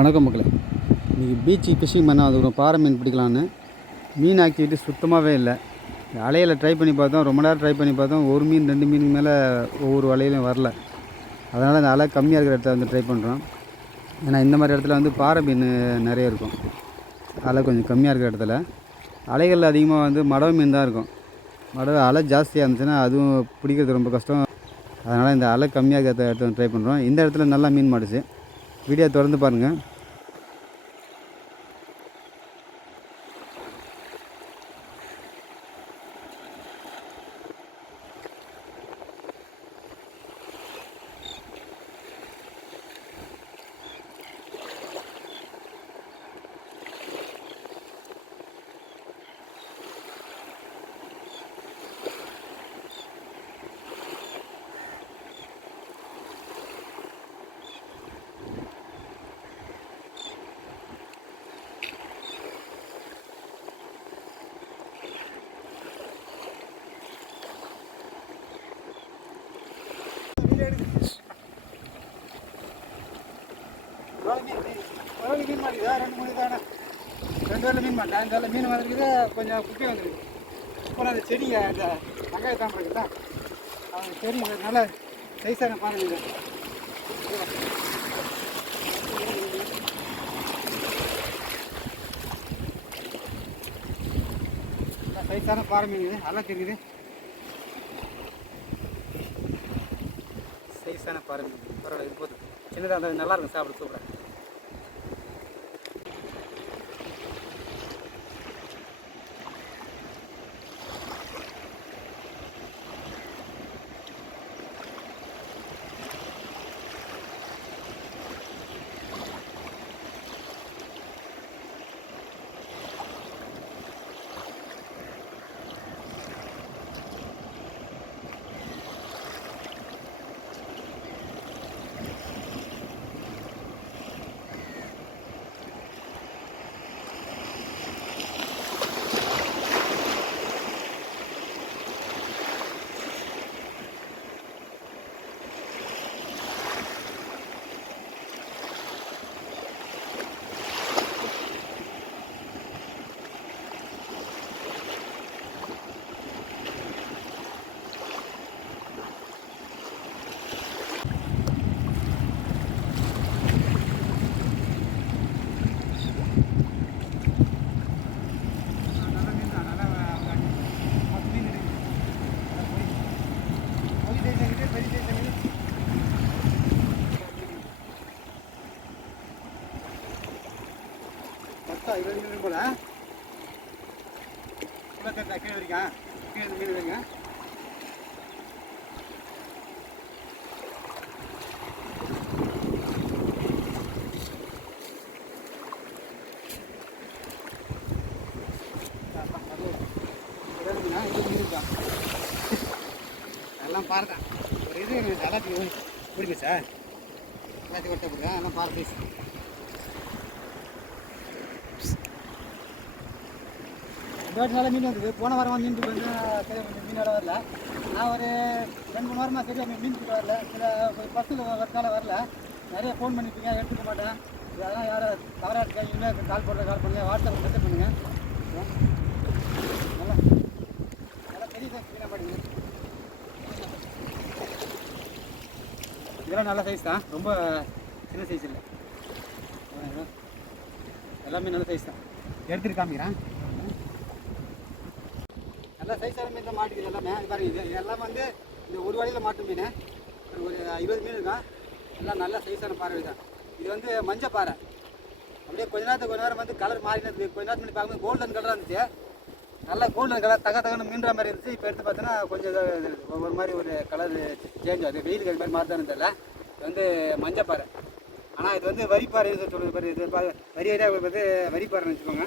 வணக்கம் மக்களே. இன்றைக்கி பீச்சு ஃபிஷிங் பண்ண அதுக்கப்புறம் பாறை மீன் பிடிக்கலான்னு மீன் ஆக்டிவிட்டி சுத்தமாகவே இல்லை. அலையில் ட்ரை பண்ணி பார்த்தோம். ரொம்ப நேரம் ட்ரை பண்ணி பார்த்தோம். ஒரு மீன் ரெண்டு மீனுக்கு மேலே ஒவ்வொரு வலையிலும் வரல. அதனால் இந்த அலை கம்மியாக இருக்கிற இடத்துல வந்து ட்ரை பண்ணுறோம் ஏன்னா இந்த மாதிரி இடத்துல வந்து பாறை மீன் நிறைய இருக்கும். அலை கொஞ்சம் கம்மியாக இருக்கிற இடத்துல. அலைகள் அதிகமாக வந்து மடவை மீன் தான் இருக்கும். மடவை அலை ஜாஸ்தியாக இருந்துச்சுன்னா அதுவும் பிடிக்கிறது ரொம்ப கஷ்டம். அதனால் இந்த அலை கம்மியாக இருக்கிற இடத்துல ட்ரை பண்ணுறோம் இந்த இடத்துல நல்லா மீன் மாட்டுச்சு. வீடியோ திறந்து பாருங்கள் மீன் மாட்டிதா ரெண்டு மூணு தானே ரெண்டு வேலை மீன் மாட்டேன் இந்த வேலை மீன் வந்துருக்குது கொஞ்சம் குட்டி வந்துருக்கு இப்போ அந்த செடிங்க அந்த வெங்காய தாமரை இருக்குதா அந்த செடி நல்லா சைஸான பாருங்க இது. நல்ல சைஸான பாறை மீன் இது நல்லா தெரியுது சைஸான பாருங்கள் பரவாயில்ல இது போதும். சின்னதாக இருந்தால் நல்லாயிருக்கும் சாப்பிட சூப்பராக நல்ல மீன் தான் நல்லா பத்து மீன் இருக்குது பொடி சைஸ் இருக்குது பெரிய சைஸ் இருக்குது பத்தா இருபது மீன் போல. இல்லை தெரிஞ்சா கீழே இருக்கா கீழே மீன் வைங்க எல்லாம் பாருங்க. ஒரு இது எல்லாத்தையும் பிடிக்கும் சார்? எல்லாத்தையும் ஒட்ட பிடிக்கும் எல்லாம் பாரு பீஸ் இந்த மீன் வந்தது. போன வாரம் வந்து மீன் வந்து சரியாக கொஞ்சம் மீனோட வரல. நான் ஒரு ரெண்டு மூணு வாரமாக சரியாக மீன் மீன் பிடிக்க வரல. சில பஸ்ஸில் வரதுனால வரல. நிறைய ஃபோன் பண்ணிருப்பீங்க எடுத்துக்க மாட்டேன். அதெல்லாம் யாரும் தவறாக இருக்கா இனிமேல் கால் போடுற கால் பண்ணுங்கள் வாட்ஸ்அப் மெசேஜ் பண்ணுங்கள் நல்லா நல்லா பெரிய சைஸ் மீனாக இதெல்லாம் நல்ல சைஸ் தான். ரொம்ப சின்ன சைஸ் இல்லை. எல்லாமே நல்ல சைஸ் தான். எடுத்துட்டு காமிக்கிறேன். நல்லா சைஸான மீன் தான் மாட்டுக்குது. எல்லாமே இது பாருங்க இது இது வந்து இந்த ஒரு வழியில் மாட்டு மீன். ஒரு இருபது மீன் இருக்கும். எல்லாம் நல்ல சைஸான பாறை தான். இது வந்து மஞ்சள் பாறை. அப்படியே கொஞ்ச நேரத்துக்கு கொஞ்ச நேரம் வந்து கலர் மாறினது கொஞ்ச நேரத்து முன்னாடி பார்க்கும்போது கோல்டன் கலராக இருந்துச்சு. நல்லா கோல்டன் கலர் தக தகன மீன்ற மாதிரி இருந்துச்சு. இப்போ எடுத்து பார்த்தோன்னா கொஞ்சம் இதா ஒரு மாதிரி ஒரு கலர் சேஞ்ச் ஆகுது. வெயிலுக்கு அது மாதிரி மாறுதான்னு தெரியல. இது வந்து மஞ்சள் பாறை. ஆனால் இது வந்து வரிப்பாறை சொல்லுறது பாரு இது வரி வரியாக வந்து வரிப்பாறைன்னு வச்சுக்கோங்க.